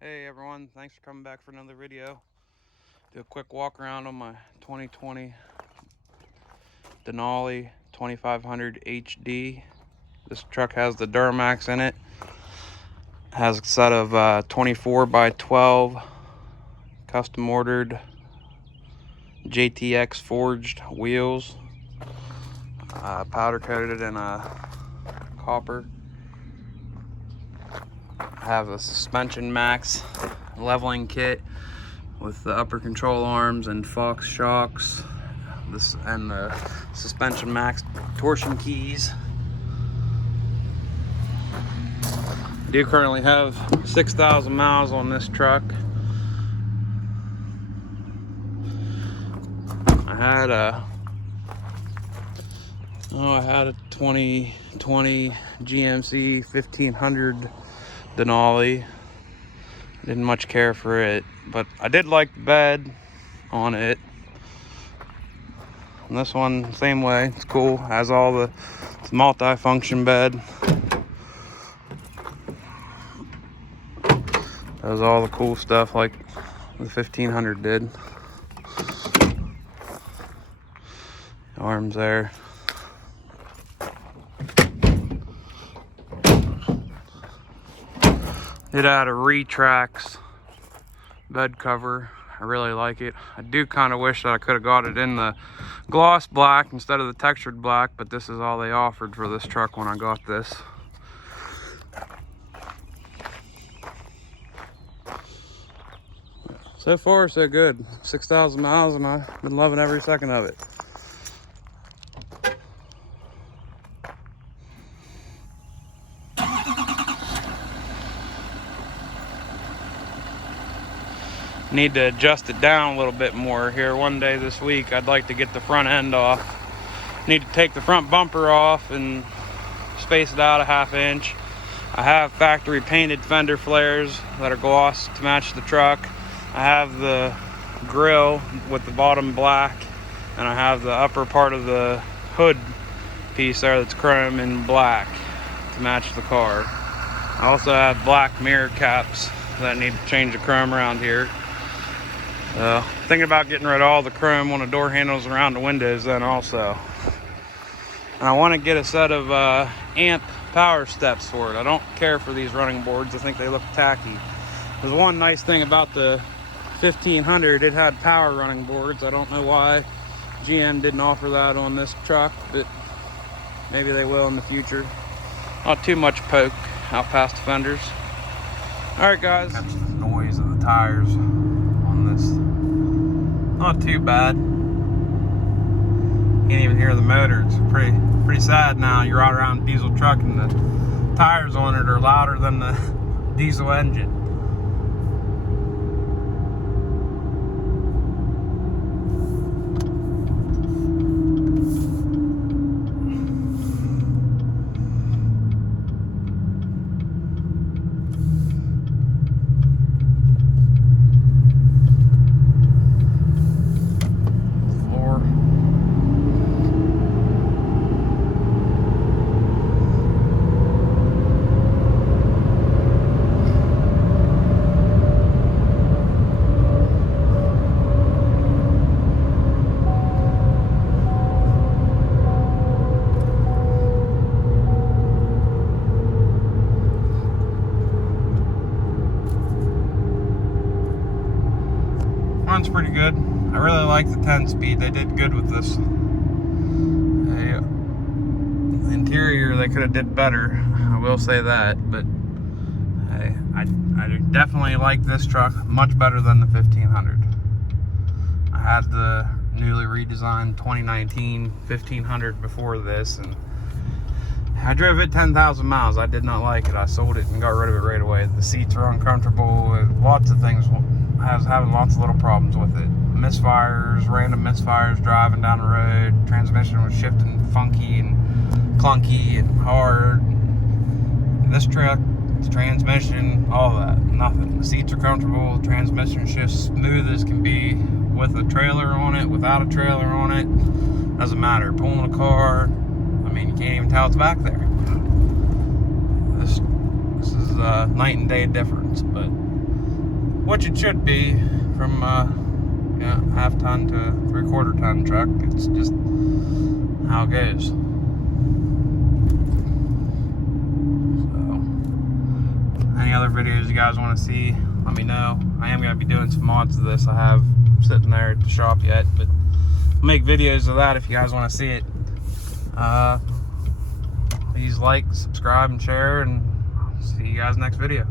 Hey everyone, thanks for coming back for another video. Do a quick walk around on my 2020 Denali 2500 HD. This truck has the Duramax in it. Has a set of 24 by 12 custom ordered JTX forged wheels, powder coated in copper. I have a suspension max leveling kit with the upper control arms and Fox shocks, and the suspension max torsion keys. I do currently have 6,000 miles on this truck. I had a 2020 GMC 1500 Denali. Didn't much care for it, but I did like the bed on it. And this one, same way, it's cool. Has all the multi-function bed. Does all the cool stuff like the 1500 did. Arms there. It had a Retrax bed cover. I really like it. I do kind of wish that I could have got it in the gloss black instead of the textured black, but this is all they offered for this truck when I got this. So far, so good. 6,000 miles, and I've been loving every second of it. Need to adjust it down a little bit more here. One day this week, I'd like to get the front end off. Need to take the front bumper off and space it out a ½ inch. I have factory painted fender flares that are gloss to match the truck. I have the grill with the bottom black, and I have the upper part of the hood piece there that's chrome and black to match the car. I also have black mirror caps that I need to change the chrome around here. Thinking about getting rid of all the chrome on the door handles around the windows then also. And I want to get a set of amp power steps for it. I don't care for these running boards. I think they look tacky. There's one nice thing about the 1500. It had power running boards. I don't know why GM didn't offer that on this truck, but maybe they will in the future. Not too much poke out past the fenders. Alright guys. That's the noise of the tires on this. Not too bad. Can't even hear the motor. It's pretty sad now. You ride around a diesel truck and the tires on it are louder than the diesel engine. Runs pretty good. I really like the 10-speed. They did good with this. The interior they could have did better. I will say that, but I definitely like this truck much better than the 1500. I had the newly redesigned 2019 1500 before this, and I drove it 10,000 miles. I did not like it. I sold it and got rid of it right away. The seats are uncomfortable. Lots of things. I was having lots of little problems with it. Misfires, random misfires driving down the road. Transmission was shifting funky and clunky and hard. This truck, the transmission, all that, nothing. The seats are comfortable. The transmission shifts smooth as can be with a trailer on it, without a trailer on it. Doesn't matter. Pulling a car, I mean, you can't even tell it's back there. This is a night and day difference, but which it should be from half ton to 3/4 ton truck. It's just how it goes. So, any other videos you guys want to see, let me know. I am going to be doing some mods of this I have sitting there at the shop yet, but I'll make videos of that if you guys want to see it. Please like, subscribe, and share, and I'll see you guys next video.